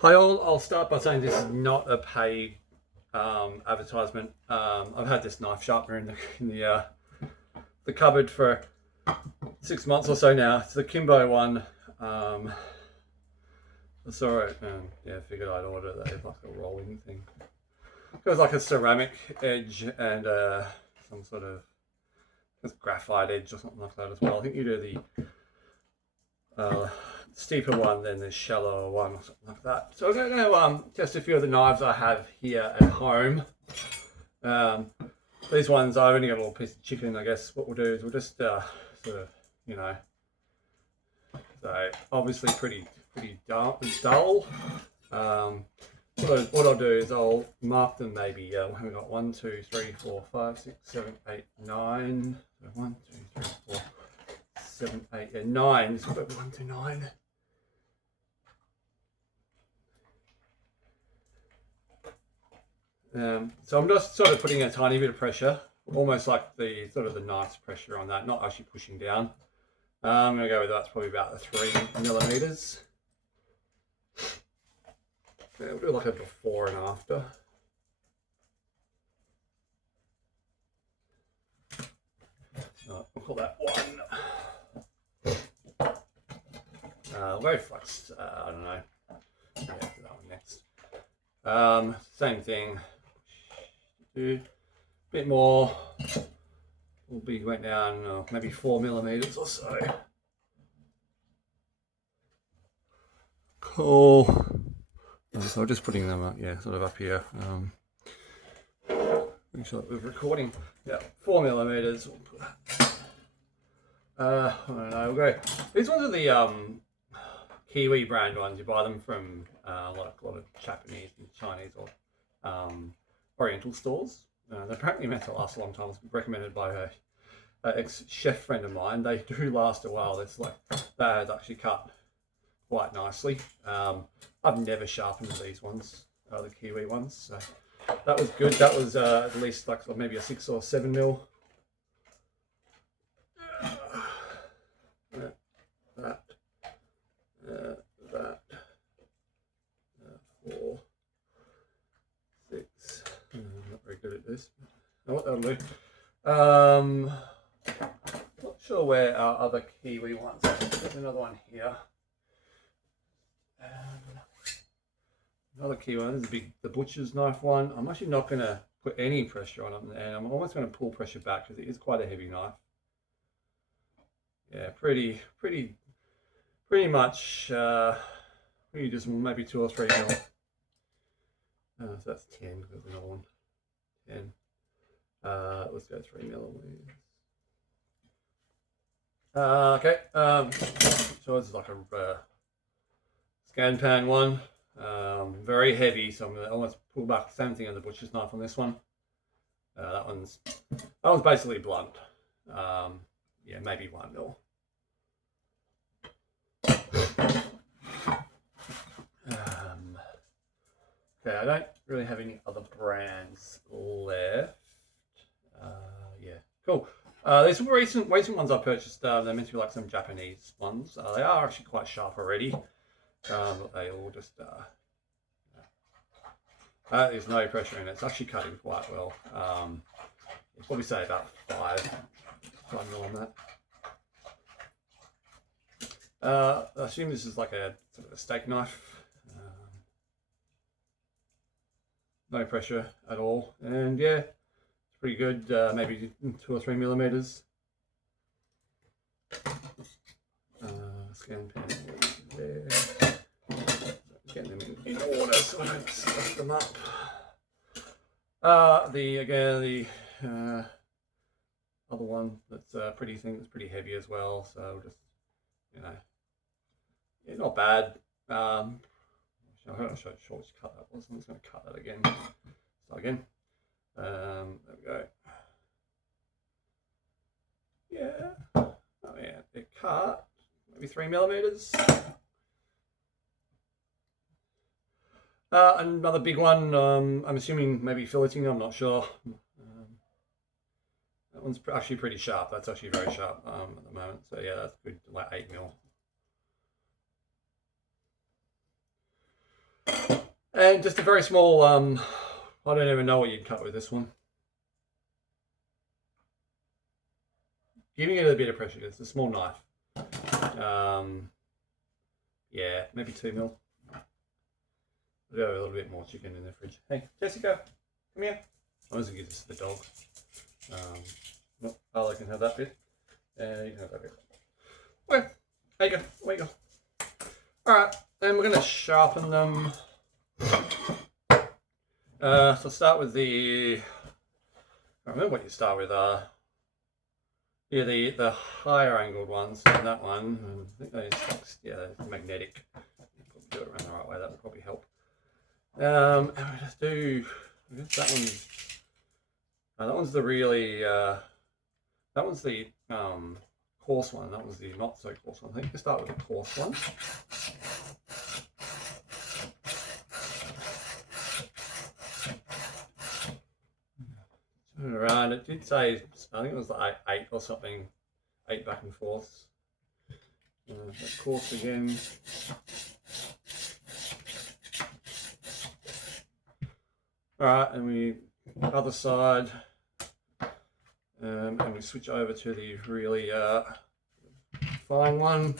Hi all, I'll start by saying this is not a paid advertisement. I've had this knife sharpener in the cupboard for 6 months or so now. It's the Kimbo one. I saw it and yeah, figured I'd order that. It's like a rolling thing. It was like a ceramic edge and some sort of graphite edge or something like that as well. I think you do the steeper one than the shallower one or something like that. So I'm going to test a few of the knives I have here at home. These ones, I've only got a little piece of chicken. I guess what we'll do is we'll just sort of, so obviously pretty dull. What I'll do is I'll mark them maybe. We've got 1, 2, 3, 4, 5, 6, 7, 8, 9. So 1, 2, 3, 4, 7, 8, yeah, 9. So 1 to 9. So I'm just sort of putting a tiny bit of pressure, almost like the sort of the knife's pressure on that, not actually pushing down. I'm going to go with that's probably about the 3 millimeters. Yeah, we'll do like a before and after. We'll call that 1. We'll go flex. I don't know. Yeah, do that one next. Same thing. Do a bit more. We went down maybe 4 millimeters or so. Cool. So I'm just putting them up, yeah, sort of up here. Make sure that we're recording. Yeah, 4 millimeters. We'll put that. I don't know. We'll go. These ones are the Kiwi brand ones. You buy them from like a lot of Japanese and Chinese or Oriental stores. They're apparently meant to last a long time. It's recommended by an ex-chef friend of mine. They do last a while. It's like that actually cut quite nicely. I've never sharpened these ones, the Kiwi ones. So that was good. That was at least like maybe a 6 or 7 mil. That. 4, 6. I'm not very good at this. Know what that'll do. Not sure where our other Kiwi ones are. There's another one here. Another Kiwi one. This is the butcher's knife one. I'm actually not going to put any pressure on it, and I'm almost going to pull pressure back because it is quite a heavy knife. Yeah, pretty much. Maybe just maybe 2 or 3 mil. So that's 10. There's another one. 10. Let's go 3 millimeters. Okay. So this is like a scan pan one. Very heavy, so I'm going to almost pull back. Same thing on the butcher's knife on this one. That one's basically blunt. Yeah, maybe 1 mil. Okay, I don't really have any other brands left. Yeah, cool. These recent ones I purchased. They're meant to be like some Japanese ones. They are actually quite sharp already. But they all just there's no pressure in it. It's actually cutting quite well. I'd probably say about 5 mil on that. I assume this is like a sort of a steak knife. No pressure at all, and yeah, it's pretty good. Maybe 2 or 3 millimeters. Scan pen there. Getting them in order so I don't stuff them up. The other one that's pretty heavy as well. So just yeah, not bad. I'm not sure which cut that was. I'm just going to cut that again. Start again. There we go. Yeah. Oh yeah, it cut maybe 3 millimeters. Another big one. I'm assuming maybe filleting. I'm not sure. That one's actually pretty sharp. That's actually very sharp at the moment. So yeah, that's good. Like 8 mil. And just a very small, I don't even know what you'd cut with this one. Giving it a bit of pressure, it's a small knife. Yeah, maybe 2 mil. We'll go a little bit more chicken in the fridge. Hey, Jessica, come here. I was going to give this to the dog. Arlo can have that bit. You can have that bit. Okay, there you go. Away you go. Alright, then we're going to sharpen them. So start with the... I remember what you start with. Yeah, the higher angled ones. And that one. I think those, yeah, they're magnetic. Do it around the right way. That would probably help. And we just do. I guess that one. That one's the really. That one's the coarse one. That was the not so coarse one. I think we start with the coarse one. Turn it around. It did say, I think it was like 8 or something, 8 back and forths. That coarse again. All right, and we other side, and we switch over to the really fine one.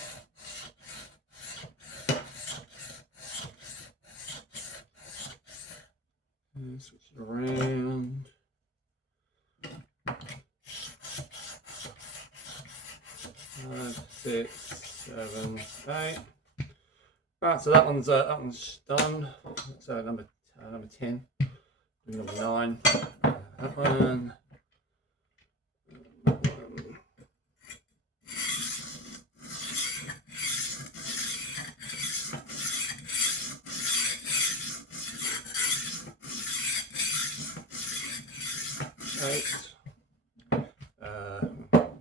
And switch it around. 5, 6, 7, 8. All right, so that one's done. So number 10, number 9. That one.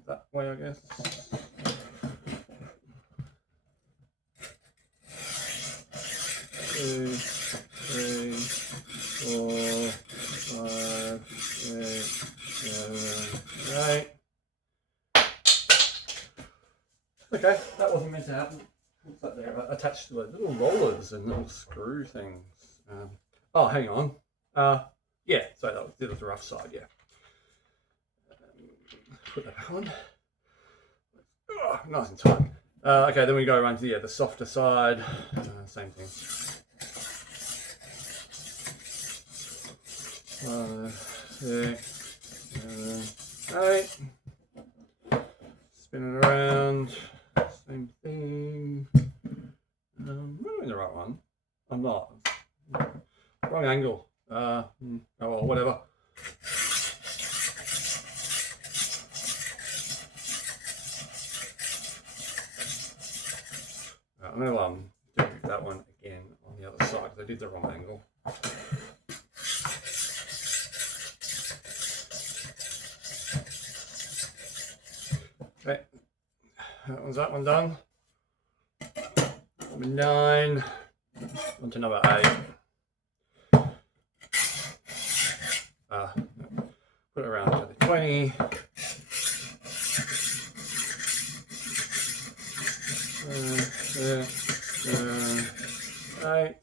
That way, I guess. 2, 3, 4, 5, 6, 7, 8. Okay, that wasn't meant to happen. Looks like they're attached to little rollers and little screw things. Oh, hang on. Yeah, so that was the rough side, yeah. Put that back on. Oh, nice and tight. Okay, then we go around to the softer side. Same thing. 5, 6, 7, 8. Spin it around. Same thing. I'm in the right one. I'm not. Wrong angle. Oh well, whatever. I'm going to do that one again on the other side because I did the wrong angle. Okay, that one done. Number 9, on to number 8. Put it around to the 20. Right.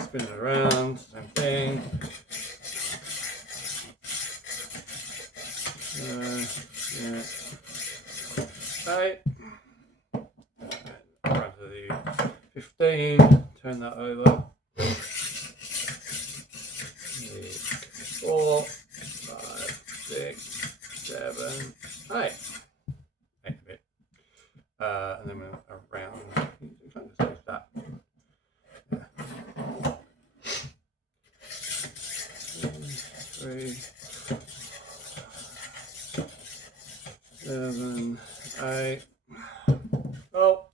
Spin it around, same thing. Right. Run to the 15. Turn that over. 4, 5, 6, 7, 8. 8 a bit. And then we're around. You can just use that. 3, 7, 8. Oh,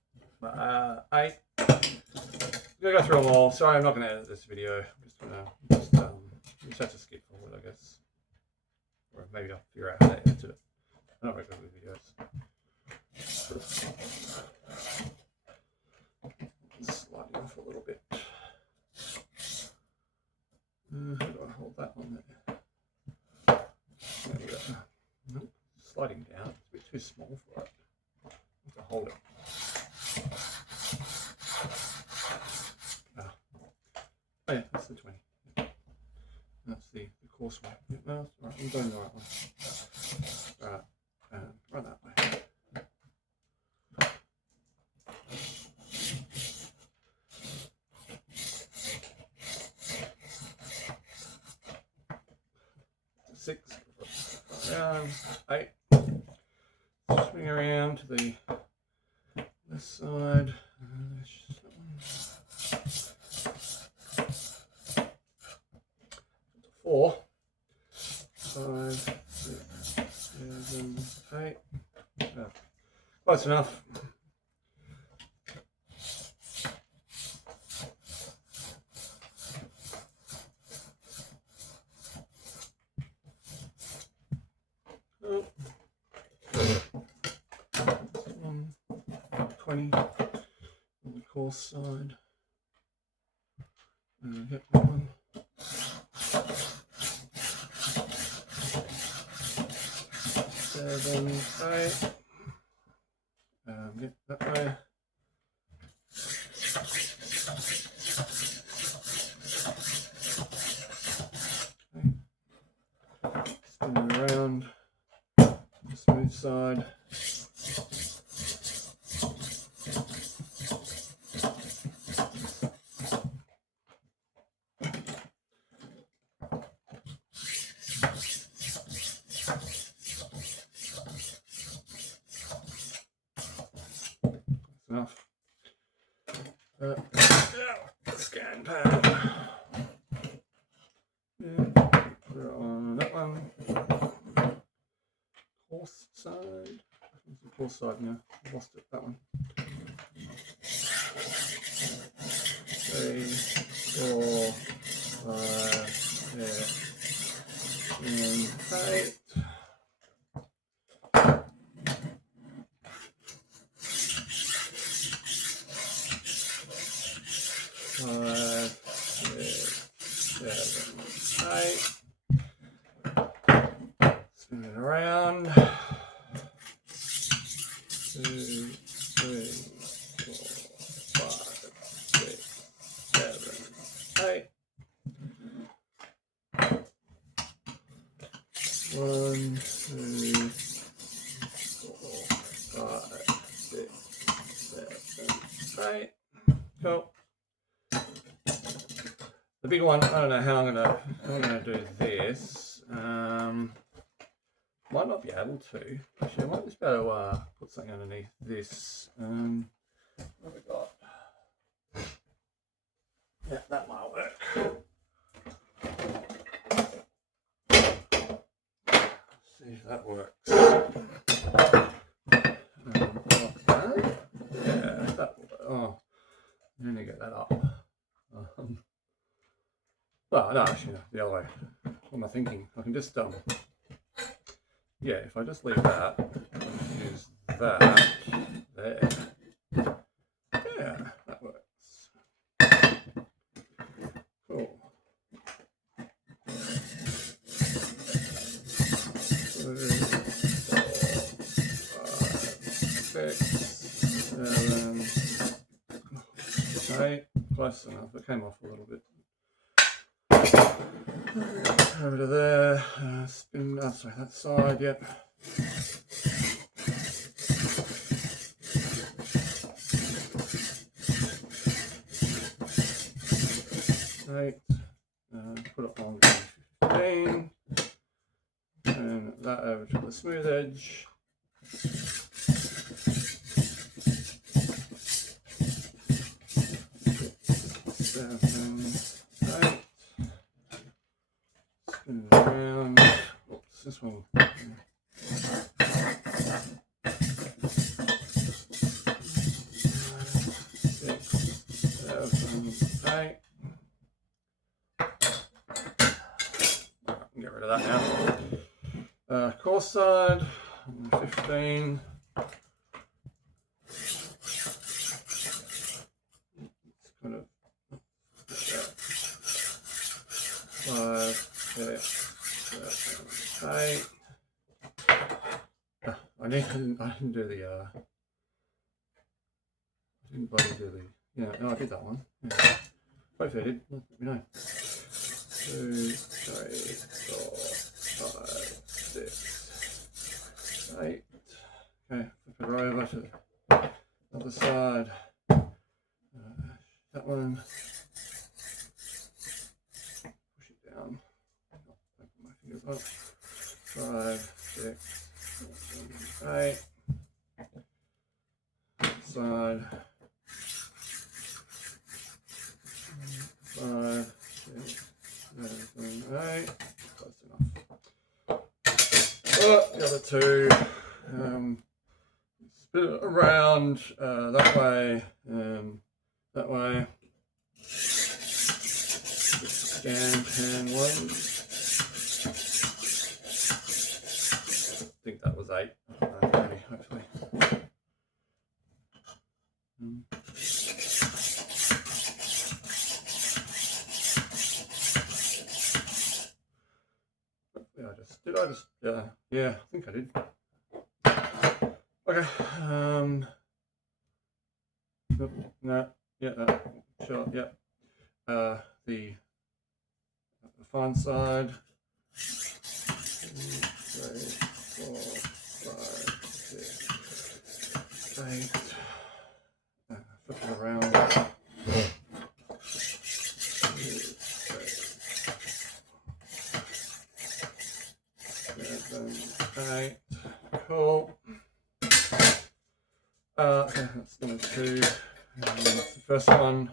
8. I'm gonna go through them all. Sorry, I'm not gonna edit this video. I'm just gonna just have to skip forward, I guess. Or maybe I'll figure out how to edit it. I'm not very good with videos. Slide it off a little bit. How do I hold that one there? There we go. Nope. Sliding down. It's a bit too small for it. I have to hold it. Oh yeah, that's the 20. That's the coarse one. Yeah, no, that's right. I'm going the right one. Right, right that way. 6, around 8. Swing around to the this side. 4, 5, 6, 7, 8. Oh, close enough. Oh. 20 on the coarse side. Hit that one. 7, 8. Get that way. Okay. Spin it around. The smooth side. Enough. Scan pad. Yeah, put it on that one. Coarse side. What's the coarse side now? I lost it. That one. 3, 4, 5, 6, and 8. 5, 6, 7, 8. Spin it around. 2, 3, 4, 5, 6, 7, 8. 1, 2, 4, 5, 6, 7, 8. Cool. The big one, I don't know how I'm gonna do this. Might not be able to. Actually, I might just be able to put something underneath this. What have we got? Yeah, that might work. Let's see if that works. Yeah, that will work. Oh, I'm gonna get that up. Well, no, actually, no, the other way. What am I thinking? I can just yeah, if I just leave that, use that there. Yeah, that works. Cool. 2, 4, 5, 6, 7, 8. Close enough. It came off a little bit. Over to there. Spin. Oh, sorry, that side. Yep. Right. Put it on 15. And that over to the smooth edge. 7, 8. Spin it around. Oops, this one. 6, 7, 8. Get rid of that now. Coarse side, 15. It's kind of 5, 6, 7, 8. I didn't do the I didn't bloody do the, yeah, no, I did that one. Yeah. Hopefully I did. Let me know. 2, 3, 4, 5, 6, 8. Okay, flip it over to the other side. That one. Push it down. Open my fingers up. 5, 6, 7, 8. Side. 5, 6, 7, 8. Close enough. The other two. Spin it around that way and that way. Stand pan one. I think that was 8. Maybe, hopefully. Yeah, I think I did. Okay. No, yeah, sure, yeah. The fine side. 2, 3, 4, 5, 6, 8. Flip it around. 8. Cool. Okay, that's number 2. The first one,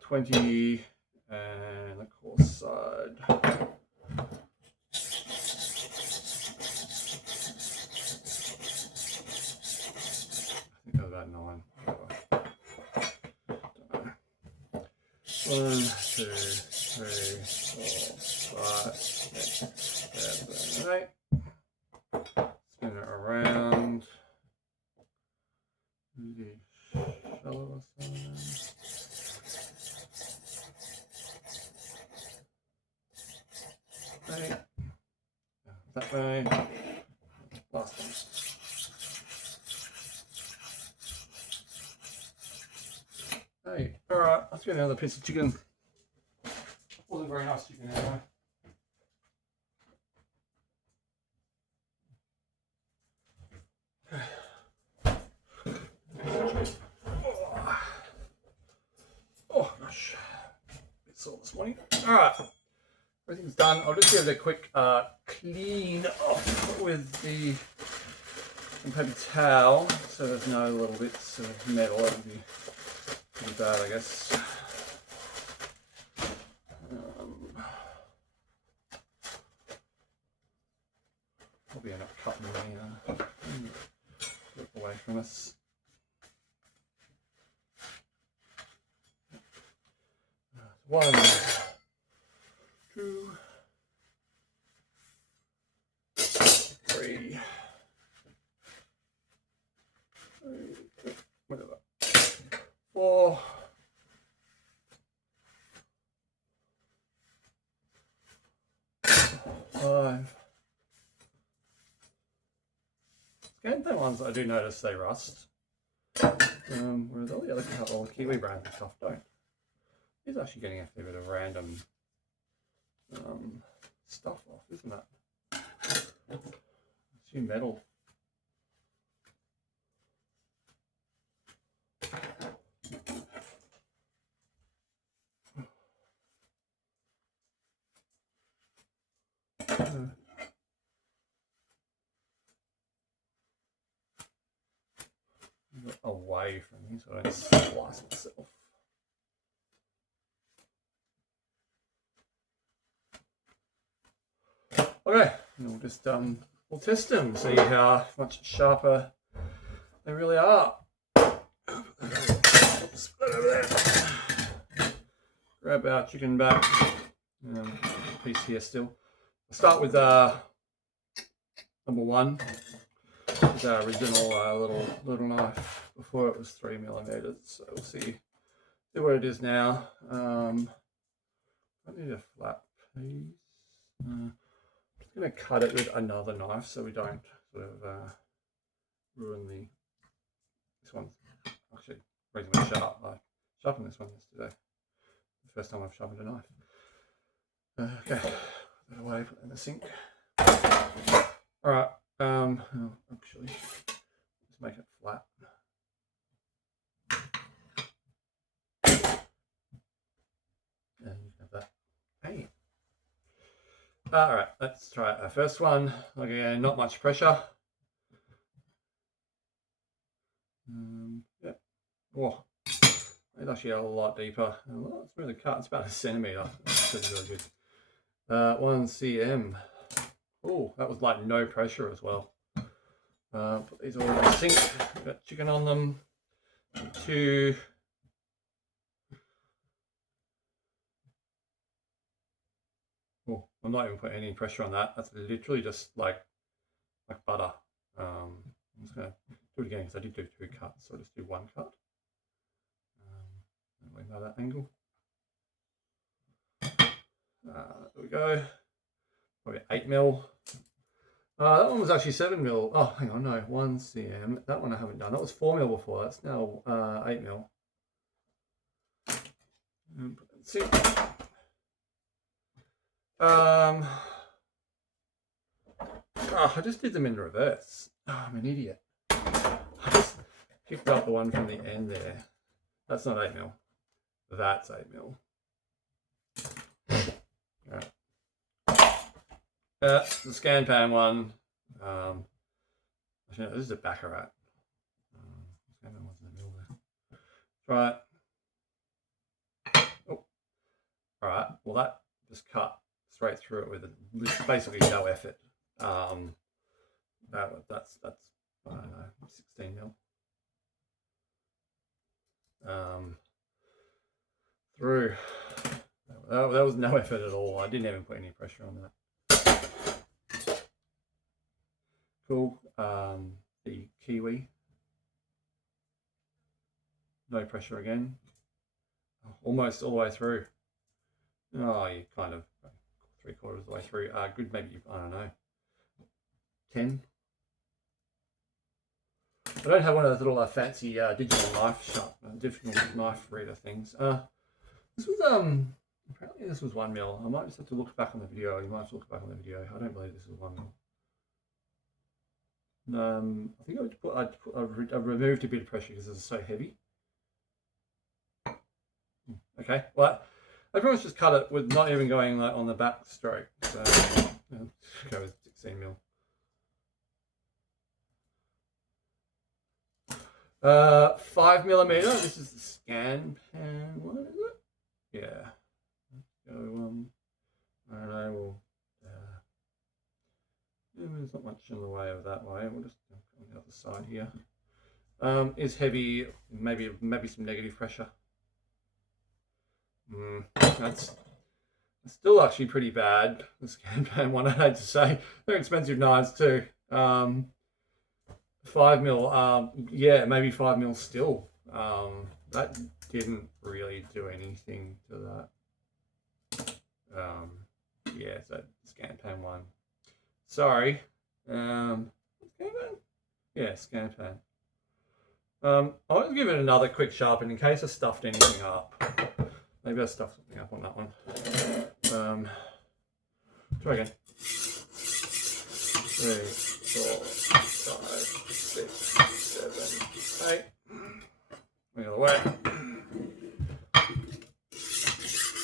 20, and the course side. I think that was about 9. Don't know. 1, 2, 3, 4, 5, 6, 7, 8. Spin it around. The shallower side. Right. That way. Last one. Hey, alright, let's get another piece of chicken. Wasn't very nice chicken anyway. Oh gosh, it's all this morning. All right, everything's done. I'll just give it a quick clean off with the paper towel, so there's no little bits of metal. That would be pretty bad, I guess. Probably end up cutting the away from us. One, 2, 3, whatever, 4, 5. Scanthan ones I do notice they rust, whereas all the other all the Kiwi brands and stuff don't. It's actually getting a fair bit of random stuff off, isn't it? It's new metal. Away from me so I don't slice myself. Okay, and we'll just we'll test them, see how much sharper they really are. Oops, over there. Grab our chicken back. Piece here still. I'll start with number 1. It's our original little knife before it was 3mm. So we'll see what it is now. I need a flat piece. I'm just going to cut it with another knife so we don't sort of ruin this one's actually reasonably sharp. I sharpened this one yesterday. first time I've sharpened a knife. Okay, put that away, put it in the sink. All right, actually, let's make it flat. And you can have that. Hey. All right, let's try our first one. Again, not much pressure. Yep. Oh, it's actually a lot deeper. Oh, it's really cut. It's about a centimeter. That's really good. 1 cm. Oh, that was like no pressure as well. Put these all in the sink. Got chicken on them. 2. Oh, I'm not even putting any pressure on that. That's literally just like butter. I'm just gonna do it again because I did do 2 cuts, so I'll just do 1 cut. By that angle. There we go. Probably 8 mil. That one was actually 7 mil. Oh, hang on, no, 1 cm. That one I haven't done. That was 4 mil before. That's now 8 mil. Let's see. I just did them in reverse. Oh, I'm an idiot. I just picked up the one from the end there. That's not 8 mil. That's 8 mil. All right. The scan pan one. Actually, no, this is a Baccarat. Scan pan one's in the middle there. Try it. Oh. All right. Well, that just cut straight through it with basically no effort. That's I don't know, 16 mil. Through. That was no effort at all. I didn't even put any pressure on that. Cool. The kiwi. No pressure again. Almost all the way through. Oh, you kind of 3/4 of the way through. Good, maybe, I don't know, 10. I don't have one of those little fancy digital knife reader things. This was apparently this was 1 mil. I might just have to look back on the video. You might have to look back on the video. I don't believe this was 1 mil. I think I've removed a bit of pressure because it's so heavy. Okay, well, I pretty much just cut it with not even going like on the back stroke. So go with 16 mil. 5 millimeter. This is the scan pan one, is it? Yeah. Let's go. I don't know. There's not much in the way of that way. We'll just go on the other side here. Is heavy. Maybe some negative pressure. That's still actually pretty bad. The scan pan one, I hate to say. They're expensive knives too. 5 mil. Yeah, maybe 5 mil still. That didn't really do anything to that. Yeah, so scan pan one. Sorry. Scan pan? Yeah, scan pan. I'll give it another quick sharpen in case I stuffed anything up. Maybe I stuffed something up on that one. Try again. 3, 4, 5, 6, 7, 8. The other way.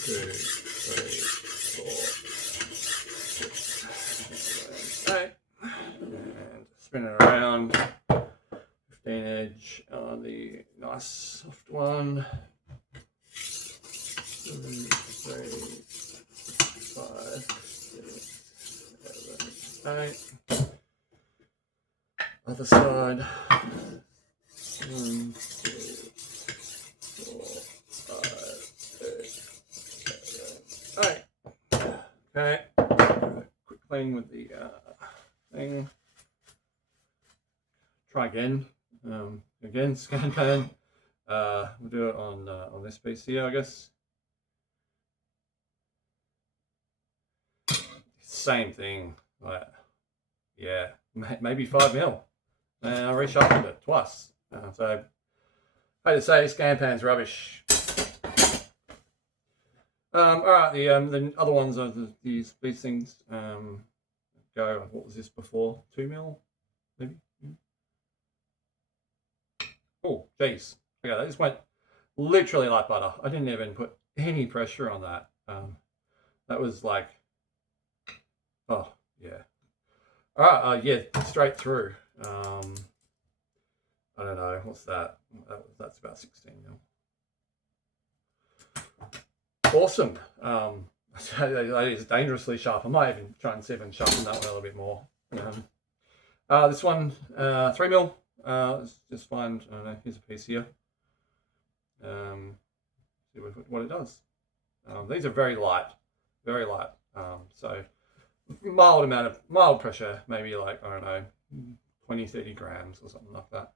2, 3, 4, 6, 7, 8. And spin it around. 15 edge on the nice soft one. 2, 3, 5, 6, 7, 8. Other side. 1, 2, 4, 5, 6, 7, 8. Okay. Quick clean with the thing. Try again. Again, scan pan. We'll do it on this piece here, I guess. Same thing. Like, yeah, maybe 5 mil. And I resharpened it twice. So, I hate to say, scan pan's rubbish. All right, the other ones are these things. Go. What was this before? 2 mil, maybe. Oh, jeez. Okay, that just went literally like butter. I didn't even put any pressure on that. That was like, oh yeah. All right, yeah, straight through. I don't know, what's that? That's about 16 mil. Awesome. That is dangerously sharp. I might even try and see if I can sharpen that one a little bit more. This one, 3 mil. Let's just find, I don't know, here's a piece here. See what it does. These are very light, very light. So mild pressure, maybe like, I don't know, 20-30 grams or something like that.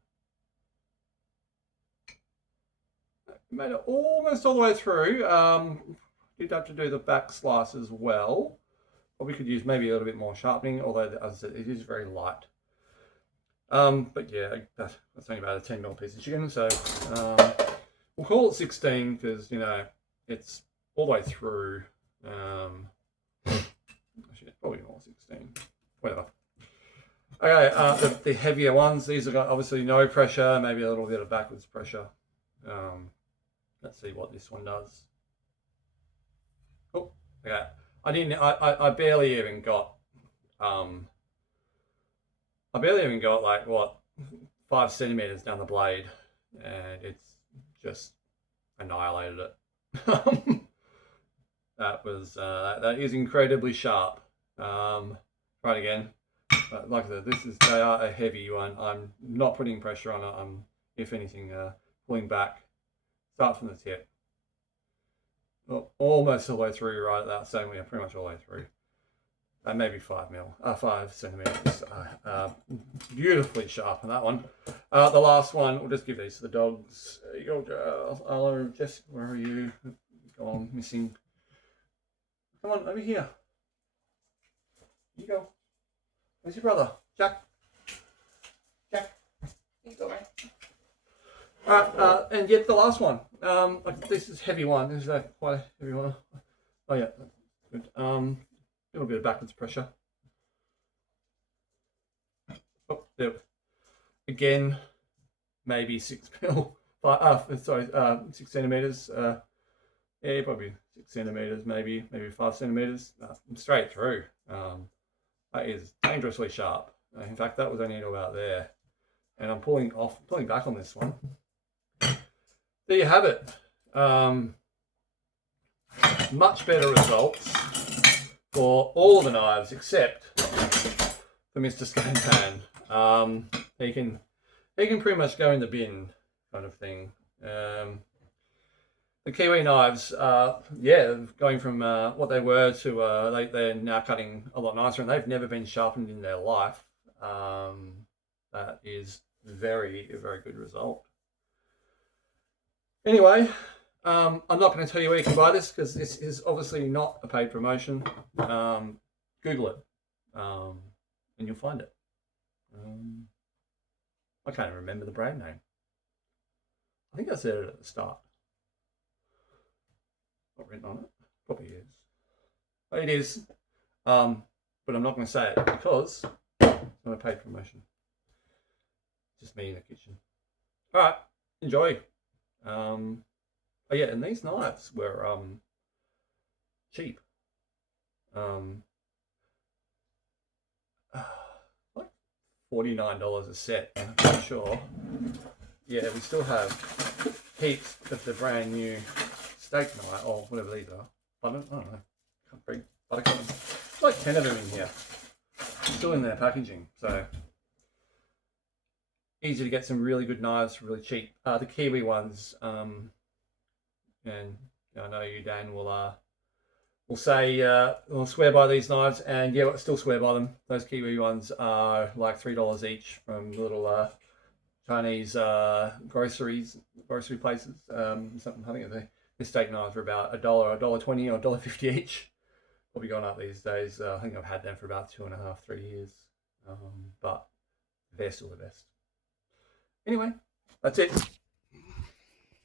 Made it almost all the way through. Did have to do the back slice as well. Probably could use maybe a little bit more sharpening, although as I said, it is very light. But yeah, that's only about a 10 mil piece of chicken, so we'll call it 16 because, you know, it's all the way through. Actually, probably more 16, whatever. Okay, the heavier ones, these have got obviously no pressure, maybe a little bit of backwards pressure. Let's see what this one does. Oh, okay. I barely even got, like, what, 5 centimeters down the blade, and it's just annihilated it. That was, that is incredibly sharp. Try it again. Like I said, they are a heavy one. I'm not putting pressure on it. I'm, if anything, pulling back. Start from the tip. Almost all the way through, right at that same way, pretty much all the way through. Maybe 5 centimeters. Beautifully sharp on that one. The last one, we'll just give these to the dogs. There you go, Arlo, Jess, where are you? Go on, missing. Come on, over here. You go. Where's your brother? Jack. Jack. Here you go, mate. Alright, and yet the last one. This is a heavy one. This is quite a heavy one. Oh yeah, that's good. A little bit of backwards pressure. Oh, there. Again, maybe 6 mil. 6 centimeters. Yeah, probably 6 centimeters, maybe 5 centimeters. Straight through. That is dangerously sharp. In fact, that was only about there, and I'm pulling back on this one. There you have it. Much better results for all of the knives except for Mr. Scan Pan. He can pretty much go in the bin, kind of thing. The Kiwi knives, yeah, going from what they were to they're now cutting a lot nicer, and they've never been sharpened in their life. That is very, very good result. Anyway, I'm not going to tell you where you can buy this because this is obviously not a paid promotion. Google it, and you'll find it. I can't even remember the brand name. I think I said it at the start. Not written on it. Probably is. It is. But I'm not going to say it because it's not a paid promotion. Just me in the kitchen. All right, enjoy. Oh yeah, and these knives were cheap. Like $49 a set. I'm not sure. Yeah, we still have heaps of the brand new steak knife, or whatever these are. I don't know. Can't bring buttercup. There's like 10 of them in here. Still in their packaging, so easy to get some really good knives, really cheap. The Kiwi ones, and I know you, Dan, will say will swear by these knives, and yeah, I still swear by them. Those Kiwi ones are like $3 each from little Chinese grocery places. Something, I think the steak knives are about $1, $1.20, or $1.50 each. Probably gone up these days. I think I've had them for about 2.5, 3 years, but they're still the best. Anyway, that's it.